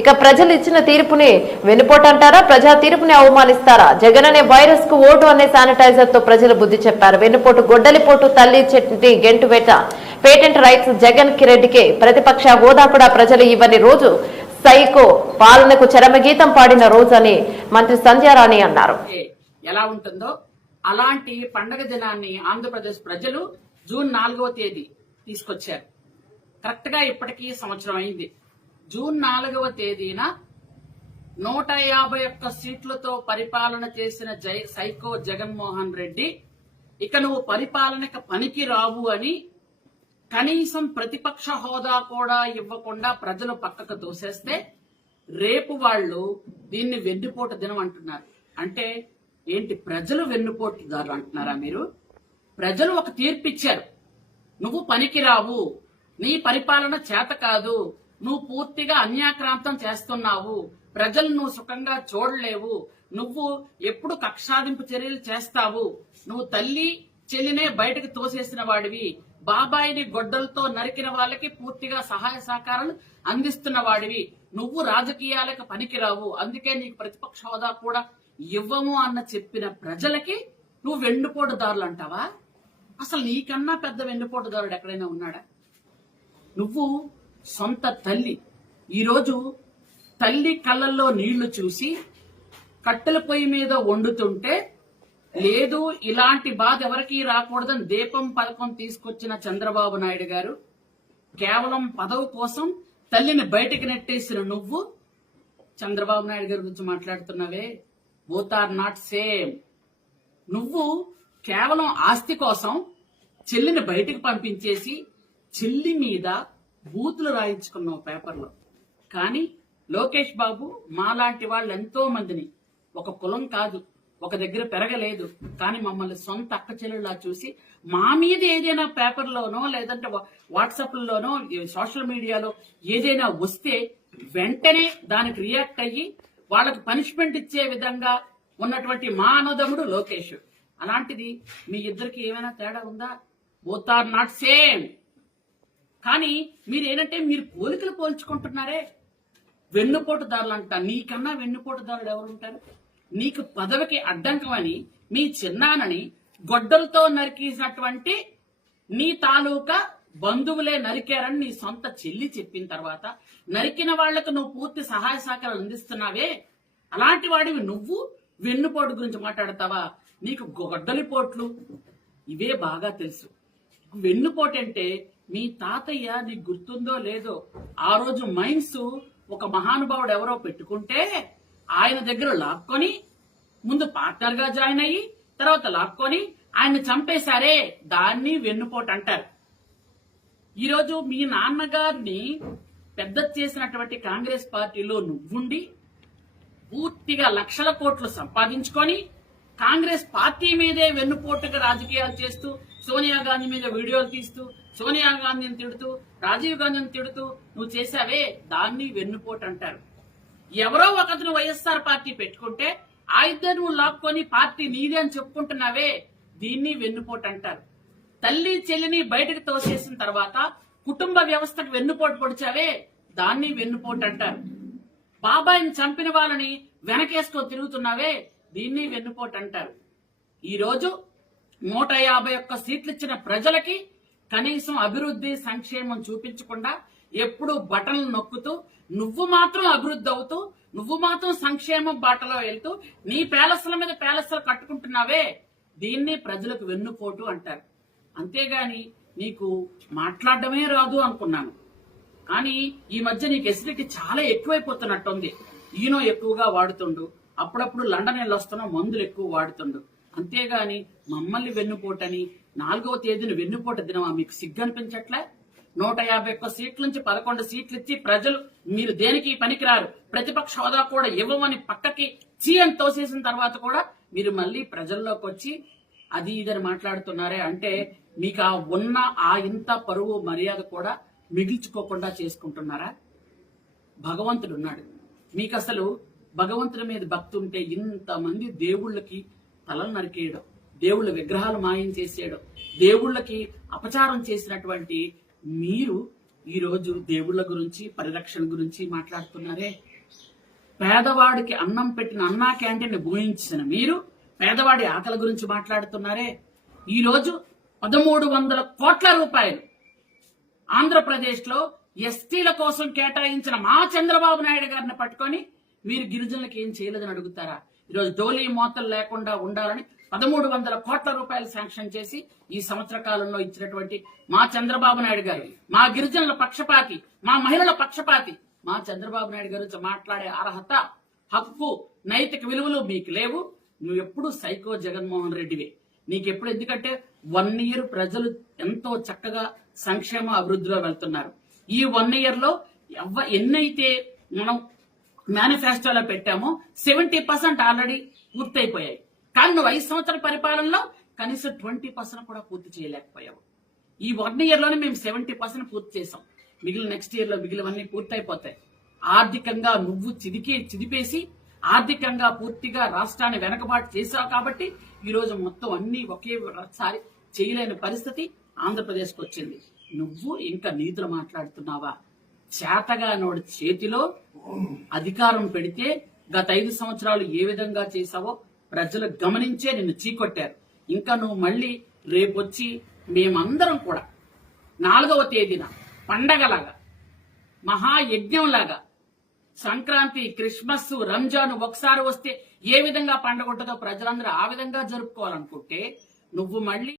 ఇక ప్రజలు ఇచ్చిన తీర్పుని వెన్నుపోటంటారా? ప్రజా తీర్పుని అవమానిస్తారా? జగన్ అనే వైరస్ కు ఓటు అనే శానిటైజర్ తో ప్రజలు బుద్ధి చెప్పారు. వెన్నుపోటు, గొడ్డలిపోటు, తల్లి చెట్టి, గెంటు వేట, పేటెంట్ రైట్స్ జగన్ కి రెడ్డికే ప్రతిపక్ష హోదా కూడా ప్రజలు ఇవ్వని రోజు, సైకో పాలనకు చరమగీతం పాడిన రోజు అని మంత్రి సంధ్యారాణి అన్నారు. ఎలా ఉంటుందో అలాంటి పండగ దినాన్ని ఆంధ్రప్రదేశ్ ప్రజలు జూన్ 4వ తేదీ తీసుకొచ్చారు. కరెక్ట్ గా ఇప్పటికీ సంవత్సరం అయింది. జూన్ 4వ తేదీన 151 సీట్లతో పరిపాలన చేసిన సైకో జగన్మోహన్ రెడ్డి ఇక నువ్వు పరిపాలనకు పనికి రావు అని కనీసం ప్రతిపక్ష హోదా కూడా ఇవ్వకుండా ప్రజలు పక్కకు తోసేస్తే రేపు వాళ్ళు దీన్ని వెన్నుపోటు దినం అంటున్నారు. అంటే ఏంటి, ప్రజలు వెన్నుపోటుదారు అంటున్నారా మీరు? ప్రజలు ఒక తీర్పు ఇచ్చారు, నువ్వు పనికిరావు, నీ పరిపాలన చేత కాదు, నువ్వు పూర్తిగా అన్యాక్రాంతం చేస్తున్నావు, ప్రజలు నువ్వు సుఖంగా చూడలేవు, నువ్వు ఎప్పుడు కక్షాదింపు చర్యలు చేస్తావు, నువ్వు తల్లి చెల్లినే బయటకు తోసేసిన వాడివి, బాబాయిని గొడ్డలతో నరికిన వాళ్ళకి పూర్తిగా సహాయ సహకారాలు అందిస్తున్న వాడివి, నువ్వు రాజకీయాలకు పనికిరావు, అందుకే నీకు ప్రతిపక్ష హోదా కూడా ఇవ్వము అన్న చెప్పిన ప్రజలకి నువ్వు వెన్నుపోటుదారులు అంటావా? అసలు నీకన్నా పెద్ద వెన్నుపోటుదారుడు ఎక్కడైనా ఉన్నాడా? నువ్వు సొంత తల్లి, ఈరోజు తల్లి కళ్ళల్లో నీళ్లు చూసి కట్టెల పొయ్యి మీద వండుతుంటే లేదు ఇలాంటి బాధ ఎవరికీ రాకూడదని దీపం పథకం తీసుకొచ్చిన చంద్రబాబు నాయుడు గారు కేవలం పదవి కోసం తల్లిని బయటికి నెట్టేసిన నువ్వు చంద్రబాబు నాయుడు గారి గురించి మాట్లాడుతున్నావే, బోత్ ఆర్ నాట్ సేమ్. నువ్వు కేవలం ఆస్తి కోసం చెల్లిని బయటికి పంపించేసి చెల్లి మీద బూతులు రాయించుకున్నావు పేపర్లో. కానీ లోకేష్ బాబు మాలాంటి వాళ్ళు ఎంతో మందిని, ఒక కులం కాదు, ఒక దగ్గర పెరగలేదు, కానీ మమ్మల్ని సొంత అక్క చెల్లెళ్ళలా చూసి మా మీద ఏదైనా పేపర్లోనో లేదంటే వాట్సాప్లోనో సోషల్ మీడియాలో ఏదైనా వస్తే వెంటనే దానికి రియాక్ట్ అయ్యి వాళ్ళకి పనిష్మెంట్ ఇచ్చే విధంగా ఉన్నటువంటి మా అన్నదమ్ముడు లోకేష్. అలాంటిది మీ ఇద్దరికి ఏమైనా తేడా ఉందా? Both are not same. కానీ మీరేంటంటే మీరు పోలికలు పోల్చుకుంటున్నారే. వెన్నుపోటుదారులు అంట, నీకన్నా వెన్నుపోటుదారులు ఎవరుంటారు? నీకు పదవికి అడ్డంకమని మీ చిన్నానని గొడ్డలతో నరికేసినటువంటి నీ తాలూకా బంధువులే నరికారని నీ సొంత చెల్లి చెప్పిన తర్వాత నరికిన వాళ్లకు నువ్వు పూర్తి సహాయ సహకారాలు అందిస్తున్నావే, అలాంటి వాడివి నువ్వు వెన్నుపోటు గురించి మాట్లాడతావా? నీకు గొడ్డలిపోట్లు ఇవే బాగా తెలుసు. వెన్నుపోటు అంటే మీ తాతయ్య నీకు గుర్తుందో లేదో, ఆ రోజు మైన్స్ ఒక మహానుభావుడు ఎవరో పెట్టుకుంటే ఆయన దగ్గర లాక్కొని ముందు పార్ట్నర్ గా జాయిన్ అయ్యి తర్వాత లాక్కొని ఆయన్ని చంపేశారే, దాన్ని వెన్నుపోటు అంటారు. ఈరోజు మీ నాన్నగారిని పెద్ద చేసినటువంటి కాంగ్రెస్ పార్టీలో నువ్వుండి పూర్తిగా లక్షల కోట్లు సంపాదించుకొని కాంగ్రెస్ పార్టీ మీదే వెన్నుపోటుగా రాజకీయాలు చేస్తూ సోనియా గాంధీ మీద వీడియోలు తీస్తూ సోనియా గాంధీని తిడుతూ రాజీవ్ గాంధీని తిడుతూ నువ్వు చేశావే, దాన్ని వెన్నుపోటు అంటారు. ఎవరో ఒకరు వైఎస్ఆర్ పార్టీ పెట్టుకుంటే ఆ ఇద్దరు నువ్వు లాక్కొని పార్టీ నీదే అని చెప్పుకుంటున్నావే, దీన్ని వెన్నుపోటు అంటారు. తల్లి చెల్లిని బయటకు తోసేసిన తర్వాత కుటుంబ వ్యవస్థకు వెన్నుపోటు పొడిచావే, దాన్ని వెన్నుపోటు అంటారు. బాబాయిని చంపిన వాళ్ళని వెనకేసుకో తిరుగుతున్నావే, దీన్ని వెన్నుపోటు అంటారు. ఈరోజు 151 సీట్లు ఇచ్చిన ప్రజలకి కనీసం అభివృద్ధి సంక్షేమం చూపించకుండా ఎప్పుడు బటన్లు నొక్కుతూ నువ్వు మాత్రం అభివృద్ధి అవుతూ నువ్వు మాత్రం సంక్షేమం బాటలో వెళ్తూ నీ ప్యాలెస్ల మీద ప్యాలెస్లు కట్టుకుంటున్నావే, దీన్ని ప్రజలకు వెన్నుపోటు అంటారు. అంతేగాని నీకు మాట్లాడడమే రాదు అనుకున్నాను, కానీ ఈ మధ్య నీకు ఎసిడిటీ చాలా ఎక్కువైపోతున్నట్టుంది. ఈనో ఎక్కువగా వాడుతుండు, అప్పుడప్పుడు లండన్ వెళ్ళి వస్తున్నా మందులు ఎక్కువ వాడుతుండు. అంతేగాని మమ్మల్ని వెన్నుపోటని 4వ తేదీని వెన్నుపోట దినమా? మీకు సిగ్గు అనిపించట్లే? 151 సీట్ల నుంచి 11 సీట్లు ఇచ్చి ప్రజలు మీరు దేనికి పనికిరారు, ప్రతిపక్ష హోదా కూడా ఇవ్వమని పక్కకి చీఎం తోసేసిన తర్వాత కూడా మీరు మళ్ళీ ప్రజల్లోకి వచ్చి అది ఇదని మాట్లాడుతున్నారే అంటే మీకు ఆ ఉన్న ఆ ఇంత పరువు మర్యాద కూడా మిగిల్చుకోకుండా చేసుకుంటున్నారా? భగవంతుడు ఉన్నాడు మీకు. అసలు భగవంతుడి మీద భక్తి ఉంటే ఇంతమంది దేవుళ్ళకి తలలు నరికేయడం, దేవుళ్ళ విగ్రహాలు మాయం చేసేయడం, దేవుళ్ళకి అపచారం చేసినటువంటి మీరు ఈ రోజు దేవుళ్ళ గురించి పరిరక్షణ గురించి మాట్లాడుతున్నారే. పేదవాడికి అన్నం పెట్టిన అన్నా క్యాంటీన్ భూయించిన మీరు పేదవాడి ఆకలి గురించి మాట్లాడుతున్నారే. ఈ రోజు 1300 కోట్ల రూపాయలు ఆంధ్రప్రదేశ్ లో ఎస్టీల కోసం కేటాయించిన మా చంద్రబాబు నాయుడు గారిని పట్టుకొని మీరు గిరిజనులకు ఏం చేయలేదని అడుగుతారా? ఈరోజు డోలీ మోతలు లేకుండా ఉండాలని 1300 కోట్ల రూపాయలు శాంక్షన్ చేసి ఈ సంవత్సర కాలంలో ఇచ్చినటువంటి మా చంద్రబాబు నాయుడు గారు, మా గిరిజనుల పక్షపాతి, మా మహిళల పక్షపాతి మా చంద్రబాబు నాయుడు గారు మాట్లాడే అర్హత, హక్కు, నైతిక విలువలు మీకు లేవు. నువ్వు ఎప్పుడు సైకో జగన్మోహన్ రెడ్డివే. నీకెప్పుడు, ఎందుకంటే 1 year ప్రజలు ఎంతో చక్కగా సంక్షేమ అభివృద్ధిలో వెళ్తున్నారు. ఈ 1 year లో ఎన్నైతే మనం మేనిఫెస్టోలో పెట్టామో 70% ఆల్రెడీ పూర్తయిపోయాయి. కానీ నువ్వు 5 సంవత్సరాల పరిపాలనలో కనీసం 20% కూడా పూర్తి చేయలేకపోయావు. ఈ 1 year లోనే మేము 70% పూర్తి చేసాం. మిగిలిన నెక్స్ట్ ఇయర్ లో మిగిలినవన్నీ పూర్తయిపోతాయి. ఆర్థికంగా నువ్వు చిదిపేసి ఆర్థికంగా పూర్తిగా రాష్ట్రాన్ని వెనకబాటు చేశావు కాబట్టి ఈ రోజు మొత్తం అన్ని ఒకేసారి చేయలేని పరిస్థితి ఆంధ్రప్రదేశ్కి వచ్చింది. నువ్వు ఇంకా నీతులు మాట్లాడుతున్నావా? చేతగా నోడి చేతిలో అధికారం పెడితే గత 5 సంవత్సరాలు ఏ విధంగా చేశావో ప్రజలు గమనించే నిన్ను చీకొట్టారు. ఇంకా నువ్వు మళ్ళీ రేపొచ్చి మేమందరం కూడా 4వ తేదీన పండగలాగా, మహాయజ్ఞంలాగా, సంక్రాంతి, క్రిస్మస్, రంజాన్ ఒకసారి వస్తే ఏ విధంగా పండగ ఉంటుందో ప్రజలందరూ ఆ విధంగా జరుపుకోవాలనుకుంటే నువ్వు మళ్ళీ